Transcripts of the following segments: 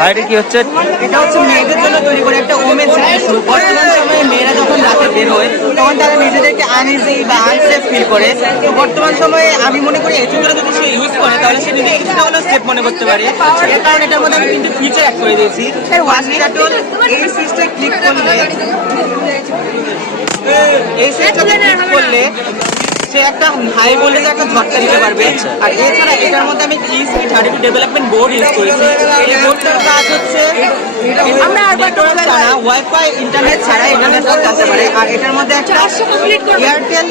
বাইরে কি হচ্ছে? এটা হচ্ছে মেয়েদের জন্য তৈরি করে একটা ওমেন সেফটি শু। বর্তমান সময়ে মেয়েরা যখন রাতে বের হয় তখন তারা নিজেদেরকে আনইজি বা আনসেফ ফিল করে। তো বর্তমান সময়ে আমি মনে করি এই জুতোটা যদি সে ইউজ করে তাহলে সে নিজেকে কিছুটা হলেও সেফ মনে করতে পারে। এর কারণে এটার মধ্যে আমি কিন্তু ফিচার অ্যাড করে দিয়েছি। ওয়াশিটাটল এই সুইচটা ক্লিক করলে সে একটা হাই ভোল্টেজে একটা ঝটকা দিতে পারবে। আর এছাড়া এটার মধ্যে আমি ESP32 ডেভেলপমেন্ট বোর্ড ইউজ করেছি। এই বোর্ডটার কাজ হচ্ছে ওয়াইফাই ইন্টারনেট ছাড়া ইন্টারনেট চালাতে পারে। আর এটার মধ্যে একটা এয়ারটেল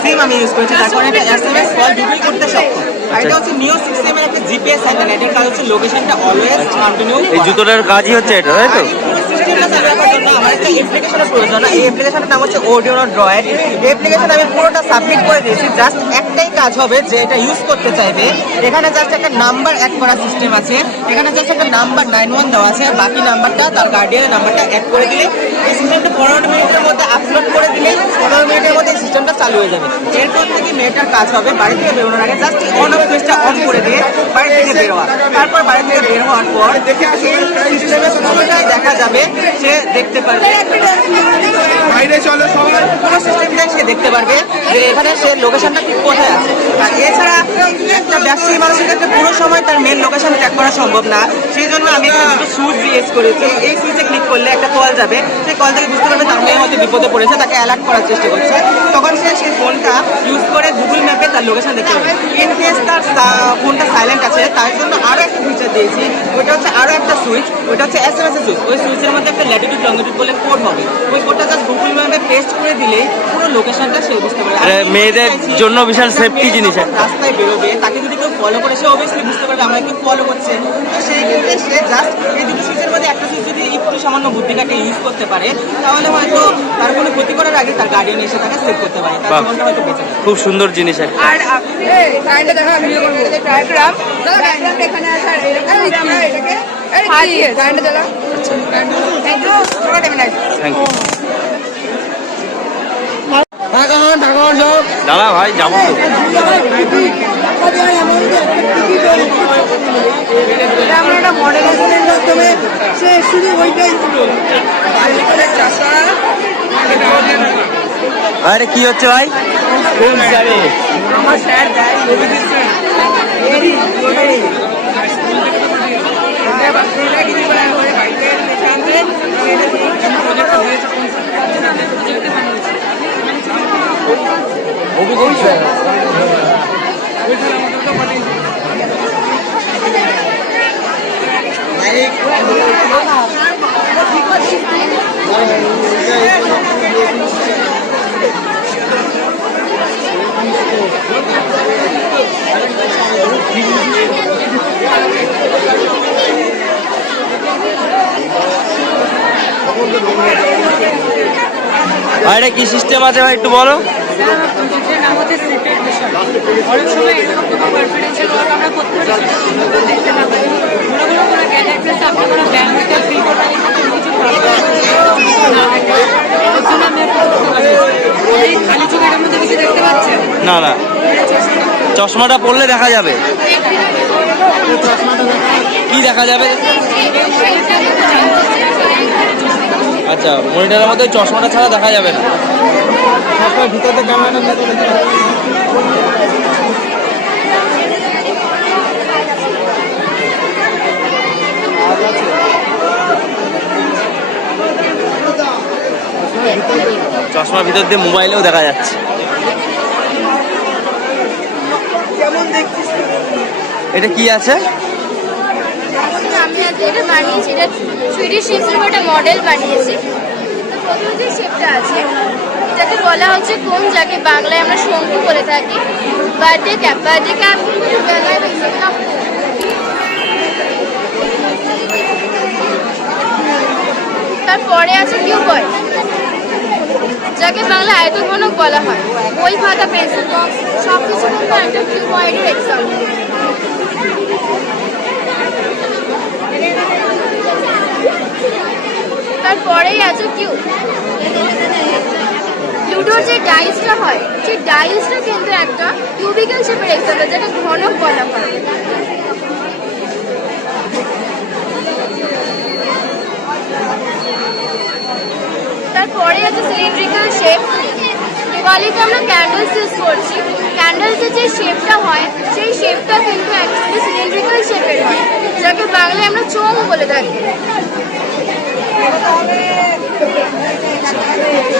সিম আমি ইউজ করেছি, তার কারণে এটা SMS কল ডুপ্লিকেট করতে সক্ষম। আর এটা হচ্ছে নিও সিস্টেমের একটা GPS অ্যান্টেনা। এটার কাজ হচ্ছে লোকেশনটা অলওয়েজ কন্টিনিউ। এই জুতোটার কাজই হচ্ছে এটা, তাই তো? সিস্টেমটা চালু রাখার জন্য আমার একটা অ্যাপ্লিকেশনের প্রয়োজন। এই অ্যাপ্লিকেশনের নাম হচ্ছে অডিও ড্রয়েড। এই অ্যাপ্লিকেশন আমি পুরোটা সাবমিট করে দিয়েছি। জাস্ট একটাই কাজ হবে, যে এটা ইউজ করতে চাইবে এখানে জাস্ট একটা নাম্বার অ্যাড করার সিস্টেম আছে। এখানে জাস্ট একটা নাম্বার 91 দেওয়া আছে, বাকি নাম্বারটা তার গার্ডিয়ানের নাম্বারটা অ্যাড করে দিলে এই সিস্টেমটা 15 মিনিটের মধ্যে আপলোড করে দিলে 15 মিনিটের মধ্যে এই সিস্টেমটা চালু হয়ে যাবে। এরপর থেকে মেয়েটার কাজ হবে বাড়ি থেকে বেরোনোর আগে জাস্ট অন অফ সুইচটা অন করে দিয়ে বাড়ি থেকে বের হওয়া। তারপর বাড়ি থেকে বের হওয়ার পর সিস্টেমের পুরোটাই দেখা যাবে, সে দেখতে পারবে পুরো সিস্টেমটাই সে দেখতে পারবে যে এখানে সে লোকেশনটা ঠিক কোথায় আছে। আর এছাড়া একটা ব্যবসায়ী মানুষের ক্ষেত্রে পুরো সময় তার মেন লোকেশন ট্র্যাক করা সম্ভব না, সেই জন্য আমি এখানে দুটো সুইচ ইউজ করেছি। এই সুইচে ক্লিক করলে একটা কল যাবে, সেই কল থেকে বুঝতে পারবে তার মেয়ে হয়তো বিপদে পড়েছে, তাকে অ্যালার্ট করার চেষ্টা করছে। তখন সে সেই ফোনটা ইউজ করে গুগল ম্যাপে তার লোকেশন দেখতে পাবে। ইন কেস তার ফোনটা সাইলেন্ট আছে তার জন্য আরও একটা ফিচার দিয়েছি, ওইটা হচ্ছে আরও একটা সুইচ, ওইটা হচ্ছে SMS সুইচ। ওই সুইচের মধ্যে একটা ল্যাটিটিউড লঙ্গিটিউড বলে কোড হবে, ওই কোডটা জাস্ট গুগল ম্যাপে পেস্ট করে দিলেই পুরো লোকেশনটা সে বুঝতে পারে। মেয়েদের জন্য বিশাল সেফটি জিনিস। রাস্তায় বেরোবে, তাকে যদি কেউ ফলো করে সে অবভিয়াসলি বুঝতে পারবে আমরা কেউ ফলো করছে। তো সেই ক্ষেত্রে সে জাস্ট এই দুটো সুইচের মধ্যে একটা সুইচ যদি একটু সামান্য বুদ্ধিটাকে ইউজ করতে পারে তাহলে হয়তো তার কোনো ক্ষতি করার আগে তার গার্ডিয়ান এসে তাকে সেভ করতে পারে, তার জীবনটা হয়তো বেঁচে যাবে। খুব সুন্দর জিনিস একটা। আর আপনি দেখা ভিডিও করব ডায়াগ্রাম এখানে আসার এরকম আমরা এটাকে গাড়িটা চালা। আচ্ছা থ্যাংক ইউ থ্যাংক ইউ। দাদা ভাই যাবো আমরা একটা মডেলের মাধ্যমে সে শুধু ওইটাই। আরে কি হচ্ছে ভাই? আমার স্যার দেয় আরে কি সিস্টেম আছে ভাই একটু বলো। অনেক সময় এরকম কোনো কনফিডেন্সিয়াল ওয়ার্ক আমরা করতে পারি সেটা দেখতে না পাই। কোনো গ্যাজেট প্লেসে আপনি কোনো ব্যাংকটা ফ্রি করবেন কিছু এই খালি চোখে এটার মধ্যে কিছু দেখতে পাচ্ছেন না? না, চশমাটা পরলে দেখা যাবে। কি দেখা যাবে? আচ্ছা, মনিটরের মধ্যে চশমাটা ছাড়া দেখা যাবে না। ভিতরে ক্যামেরাটা চশমার ভিতর দিয়ে মোবাইলেও দেখা যাচ্ছে। এটা কি আছে? আমি এটা বানিয়েছি, এটা 3D শেপের একটা মডেল বানিয়েছি। প্রথম যে শেপটা আছে এটাকে বলা হচ্ছে কোন, যাকে বাংলায় আমরা শঙ্কু বলে থাকি। বার্থডে ক্যাপ বেলায় বেশি না। তারপরে আছে কিউবয়, যাকে বাংলা আয়তঘনক বলা হয়। বই খাতা পেন্সিল বক্স সব কিছু কিন্তু একটা কিউবয়েডের এক্সাম্পল। তারপরেই আছে কিউব। লুডোর যে ডাইসটা হয় সেই ডাইসটা কিন্তু একটা কিউবিক্যাল শেপের এক্সাম্পল, যেটা ঘনক বলা হয়। আছে সিলিন্ড্রিক্যাল শেপ। দিওয়ালিতে আমরা ক্যান্ডেলস ইউজ করছি। ক্যান্ডেলসের যে শেপটা হয় সেই শেপটা কিন্তু অ্যাকচুয়ালি সিলিন্ড্রিক্যাল শেপের হয়, যাকে বাংলায় আমরা চোঙ বলে থাকি।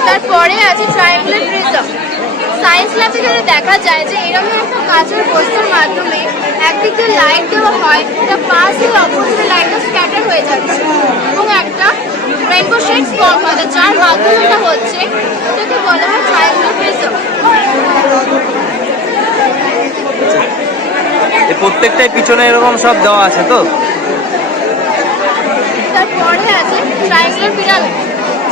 তারপরে আছে ট্রায়াঙ্গুলার প্রিজম। সায়েন্স ল্যাবে যদি দেখা যায় যে এরকম একটা কাঁচের বস্তুর মাধ্যমে একদিক দিয়ে লাইট দেওয়া হয়, এটা পাস হয়ে অপোজিট লাইটটা স্ক্যাটার হয়ে যাচ্ছে এবং একটা রেইনবো শেডস ফর্ম হয়, যার মাধ্যমে এটা হচ্ছে, এটাকে বলা হয় ট্রায়াঙ্গুলার প্রিজম। এই প্রত্যেকটাই পিছনে এরকম সব দেওয়া আছে তো। তারপরে আছে ট্রায়াঙ্গুলার পিরামিড,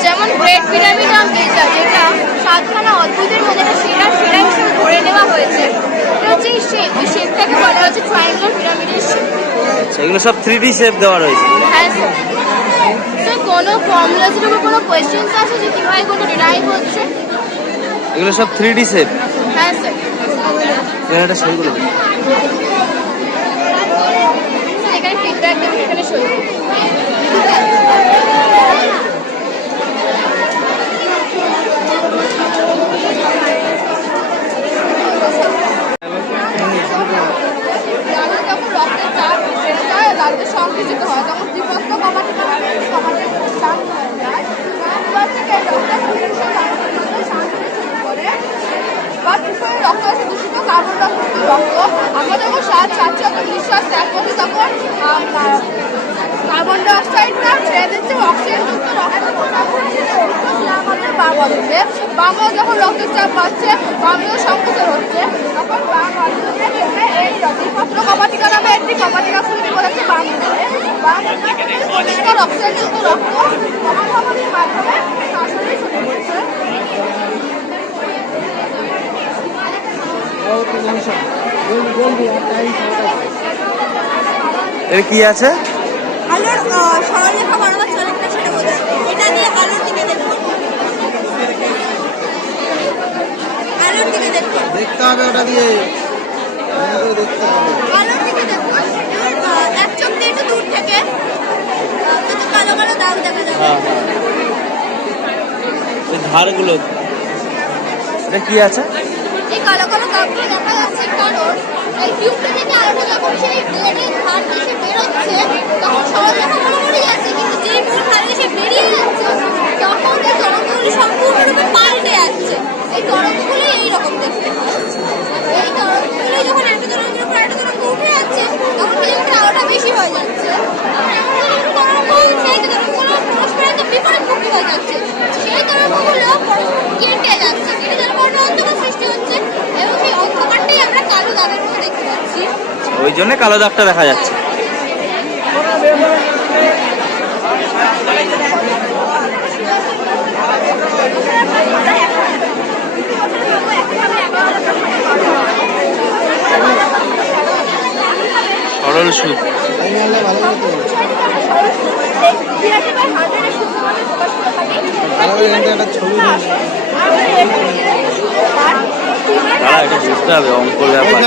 যেমন গ্রেট পিরামিড অফ গিজা, যেটা 7খানা অদ্ভুতের মধ্যে একটা সেরা হিসেবে ধরে নেওয়া হয়েছে। এটা হচ্ছে এই শেপ, এই শেপটাকে বলা হচ্ছে ট্রায়াঙ্গুলার পিরামিডের শেপ। সেগুলো সব 3D শেপ দেওয়া রয়েছে। হ্যাঁ স্যার। স্যার কোনো ফর্মুলাসের উপর কোনো কোয়েশ্চেন্স আছে যে কীভাবে কোনো ডিরাইভ হচ্ছে? এগুলো সব 3D শেপ। হ্যাঁ স্যার। এটা সেইগুলো স্যার এখানে ফিডব্যাক দেবেন, এখানে সই করুন। যখন রক্তের চাপ বেড়ে যায়, লালদের সংকুচিত হয়, তখন ত্রিপত্র কমাটির চাপ হয়ে যায়। এবার থেকে রক্তের পরিবেশের তাপমাত্রা শান্তি শুরু করে বা পুকুরের রক্ত আছে দূষিত কার্বন ডাইঅক্সাইড রক্ত। আমরা যখন শ্বাস নিঃশ্বাস ত্যাগ করছি তখন কার্বন ডাইঅক্সাইডটা ছেড়ে দিচ্ছে, অক্সিজেনযুক্ত রক্ত আমাদের বাম অঞ্চলে। বাম যখন রক্তের চাপ বাড়ছে, বাম সংকুচন হচ্ছে, তখন বাম অঞ্চলে এই ত্রিপত্র কপাটিকা নামে একটি কপাটিকা সৃষ্টি করেছে বাম অঞ্চলে। বাম পরিষ্কার অক্সিজেনযুক্ত রক্ত মহাধমনির মাধ্যমে শ্বাসনালী শুরু করছে। এর কি আছে? আলোর সরলরেখা বরাবর চলে কিনা সেটা বোঝায়। এটা দিয়ে আলোর দিকে দেখুন, আলোর দিকে দেখুন, দেখতে হবে ওটা দিয়ে দেখতে হবে। আলোর দিকে দেখুন। এক চোখ দিয়ে একটু দূর থেকে কিছু কালো কালো দাগ দেখা যাবে। হ্যাঁ হ্যাঁ, এই ধারগুলো। এটা কি আছে? এই কালো কালো দাগগুলো দেখা যাচ্ছে কারণ এই টিউবটা থেকে আলোটা যখন সেই ব্লেডের ধার থেকে বেরোচ্ছে তখন সরলরেখা বরাবরই যাচ্ছে, কিন্তু যেই মূল ধার থেকে বেরিয়ে যাচ্ছে তখন এই তরঙ্গগুলি সম্পূর্ণরূপে পাল্টে যাচ্ছে। এই তরঙ্গগুলি এইরকম দেখতে হয়। এই তরঙ্গগুলি যখন একটা তরঙ্গের উপর একটা তরঙ্গ উঠে যাচ্ছে তখন কি একটা আলোটা বেশি হয়ে যাচ্ছে। তরঙ্গ সেই তরঙ্গগুলো পরস্পরের বিপরীতমুখী হয়ে যাচ্ছে, সেই তরঙ্গগুলো কেটে যাচ্ছে, কেটে যাওয়ার কারণে অন্ধকার সৃষ্টি হচ্ছে এবং সেই অন্ধকারটাই আমরা কালো দাগের মধ্যে দেখতে পাচ্ছি। ওই জন্য কালো দাগটা দেখা যাচ্ছে। সরল সুদ। একটা ছবি তারা এটা বুঝতে হবে অঙ্কর ব্যাপার।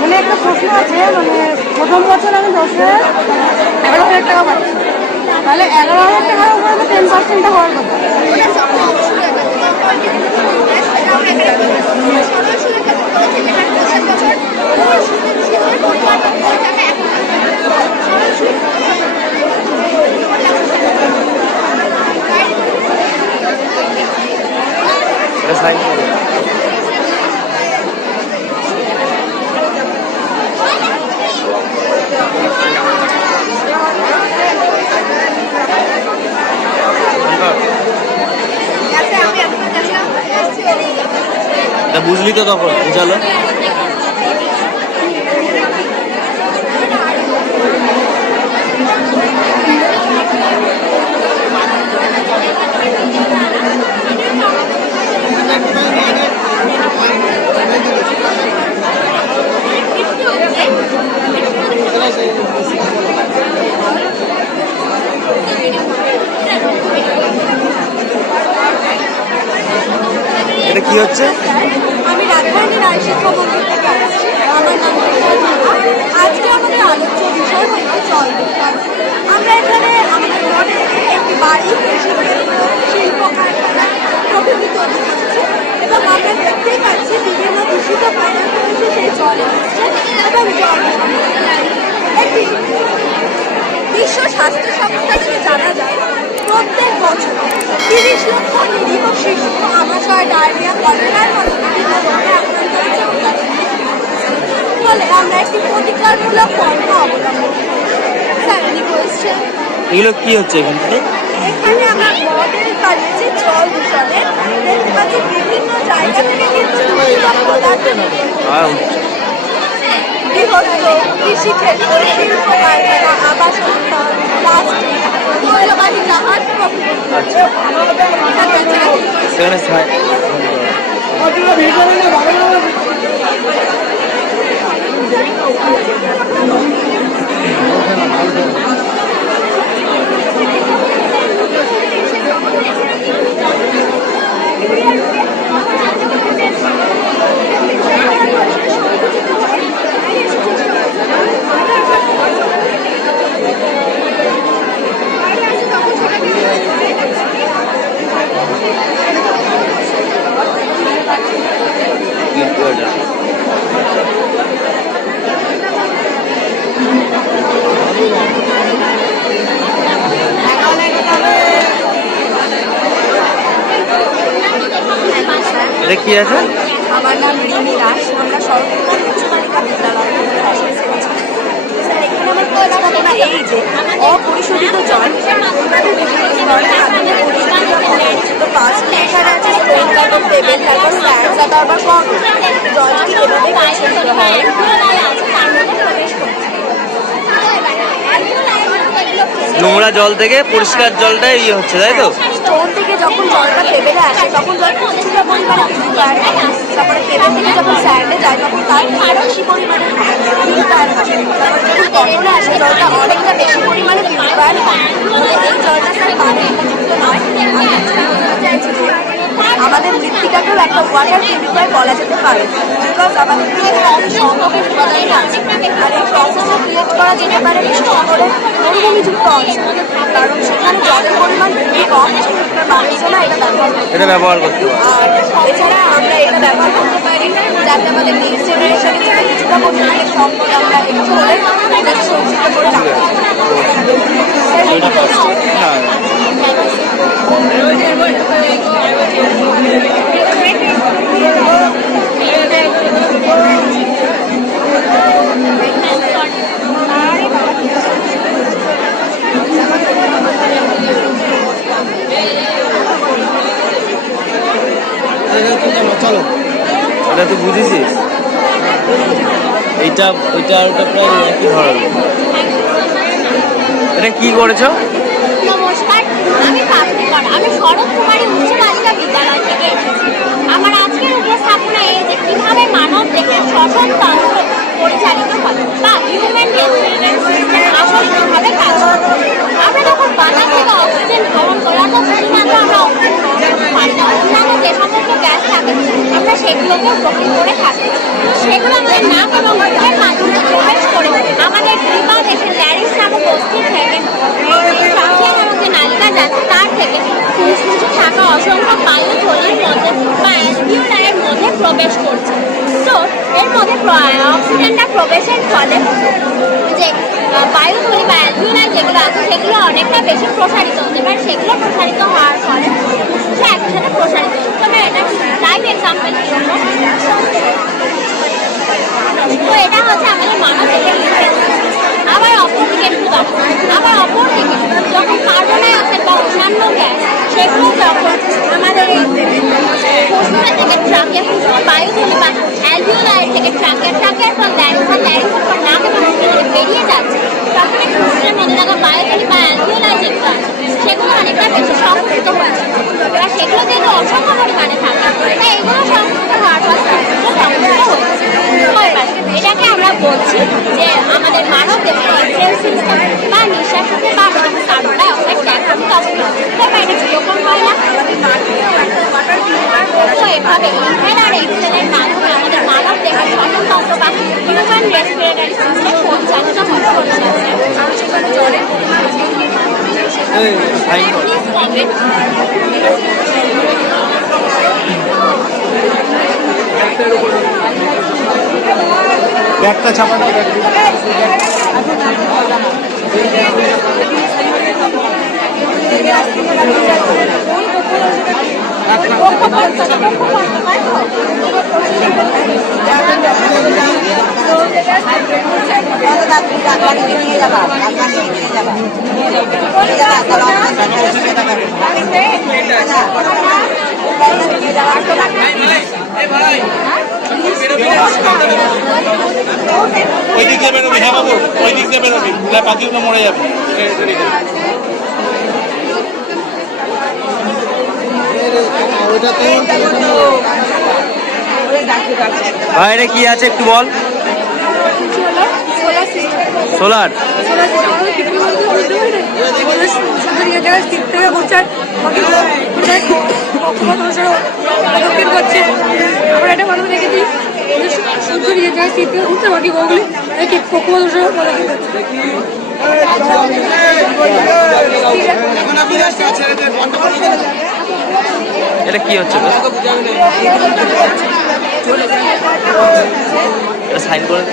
মানে একটা প্রশ্ন আছে, মানে প্রথম বছর আমি 11,000 টাকা পাচ্ছি, তাহলে 11,000 টাকার উপরে তো 10%টা হওয়ার কথা। এটা সাইন করো। এটা বুঝলি তো তখন বুঝালো। এটা কি হচ্ছে? আমি রাজধানী নারী শিক্ষা মন্দির থেকে আসছি। আমার নাম আজকে আমাদের আলোচ্য বিষয় হলো জল দূষণ। আমরা এখানে আমাদের মনে একটি বাড়ি শিল্প কারখানা প্রকৃতি তৈরি করছি এবং আমরা দেখতেই পাচ্ছি বিভিন্ন দূষিত পদার্থ এসে সেই জলে মিশছে এবং জল একটি বিশ্ব স্বাস্থ্য সংস্থা থেকে জানা যায় প্রত্যেক বছর 30 লক্ষ নিরীহ শিশু আমাশয়, ডায়রিয়া, কলেরার মতো বিভিন্ন রোগে আক্রান্ত হচ্ছে। ফলে আমরা একটি প্রতিকারমূলক পন্থা অবলম্বন করি। Sir, any question? এগুলো কি হচ্ছে এখানে? এখানে আমরা মডেল বানিয়েছি জল দূষণের। দেখতে পাচ্ছি বিভিন্ন জায়গা থেকে কিন্তু দূষিত পদার্থ গৃহস্থ, কৃষিক্ষেত্র, শিল্প কারখানা, আবাসন, প্লাস্টিক, মূল্যবাহী জাহাজ সেখানে এটা কি আছে? আমার নাম রিমি দাস। আমরা সরকারি উচ্চ বালিকা বিদ্যালয় থেকে এসেছি। স্যার, এখানে আমার কথা ঘটনা এই যে অপরিশোধিত জল আমাদের বিভিন্ন স্তরে আমাদের পরিশোধিত পাঁচ এখানে আছে স্টোন, তারপর টেবিল, তারপর স্যার, তারপর জলটি এভাবে পরিশোধিত হয়। নোংরা জল থেকে পরিষ্কার জলটা ইয়ে হচ্ছে, তাই তো? স্টোন থেকে যখন জলটা টেবিলে আসে তখন জল প্রচুর পরিমাণে পিউরিফায়ার হয়। তারপরে টেবিল থেকে যখন স্যান্ডে যায় তখন তার বেশি পরিমাণে পিউরিফায়ার হয়। তারপরে যখন বটলে আসে জলটা অনেকটা বেশি পরিমাণে পিউরিফায়ার হয়। এই জলটা স্যার পানি উপযুক্ত নয়। আমাদের মৃত্তিকাকেও একটা ওয়াটার পিউরিফায়ার বলা যেতে পারে, বিকজ আমাদের মৃত্তিকাতে সংযোগের উপাদান আছে। আর এই প্রসেসে ক্রিয়েট করা যেতে পারে বিশেষ করে মরুভূমিযুক্ত অঞ্চল, কারণ সেখানে জলের পরিমাণ খুবই কম, সেক্ষেত্রে মানুষজনরা এটা ব্যবহার করতে পারে। আর এছাড়া আমরা এটা ব্যবহার করতে পারি যাতে আমাদের নেক্সট জেনারেশনের জন্য কিছুটা পরিমাণে সম্পদ আমরা একটু হলে এটাকে সুরক্ষিত করে রাখতে এটা তুই বুঝেছিস? এইটা ওইটা আর ওটা প্রায় একই ধরনের। এটা কি করেছো? নমস্কার, আমি প্রাপ্তিকর। আমি শরৎ কুমারী উচ্চ বালিকা বিদ্যালয় থেকে এসেছি। আমার আজকের উপস্থাপনা এই যে কিভাবে মানব দেহের শ্বসন তন্ত্র পরিচালিত হয় বা হিউম্যান রেসপিরেটরি সিস্টেম আসলে কিভাবে কাজ করে। আমরা যখন বাতাস থেকে অক্সিজেন গ্রহণ করি অর্থাৎ শুধুমাত্র আমরা অক্সিজেন গ্রহণ পাই না, অন্যান্য যে সমস্ত গ্যাস থাকে আমরা সেগুলোকেও গ্রহণ করে থাকি। সেগুলো আমাদের নাক এবং মুখের মাধ্যমে প্রবেশ করে আমাদের গ্রীবা দেশে ল্যারিংস নামক অস্থি থেকে ট্রাকিয়া নামক যে নালিকা যাচ্ছে তার থেকে ফুসফুসে থাকা অসংখ্য বায়ুথলির মধ্যে বা অ্যালভিওলারের মধ্যে প্রবেশ করছে। তো এর মধ্যে অক্সিজেনটা প্রবেশের ফলে যে বায়ুথলি বা অ্যালভিওলার যেগুলো আছে সেগুলো অনেকটা বেশি প্রসারিত হতে পারে। সেগুলো প্রসারিত হওয়ার ফলে ফুসফুসে একসাথে প্রসারিত হচ্ছে। তবে এটা লাইভ এক্সাম্পল ছিল। তো এটা হচ্ছে আমাদের মানব দেহের আবার অপরদিকে একটু আবার অপরদিকে যখন কার্বন ডাই অক্সাইড বা অন্যান্য গ্যাস সেগুলো যখন আমাদের এই ফুসফুস থেকে ট্রাকিয়া বায়ুথলি বা অ্যালভিওলার থেকে ট্রাকিয়ার পর ল্যারিংসের পর নাক এবং মুখে বেরিয়ে যাচ্ছে তখন এই ফুসফুসের মধ্যে থাকা বায়ুথলি বা অ্যালভিওলার যেগুলো আছে সেগুলো অনেকটা বেশি সংকুচিত হচ্ছে। এবার সেগুলো যেহেতু অসংখ্য পরিমাণে থাকে তাই এগুলো সংকুচিত হওয়ার পর সংকুচিত হচ্ছে। এটাকে আমরা বলছি যে আমাদের মানব দেহের সিস্টেম বা নিঃশ্বাসে বা কার্বন ডাই অক্সাইড ত্যাগ করতে অবস্থা এটা কিরকম হয় না। তো এভাবে ব্যাগটা চাপা দাও ওই দিক দিয়ে বেরোবি। হ্যাঁ বাবু ওই দিক দিয়ে বেরোবি, পাখিগুলো মরে যাবে। ভাই এটা কি আছে একটু বল। সোলার এটা কি হচ্ছে? এটা সাইন করে দে।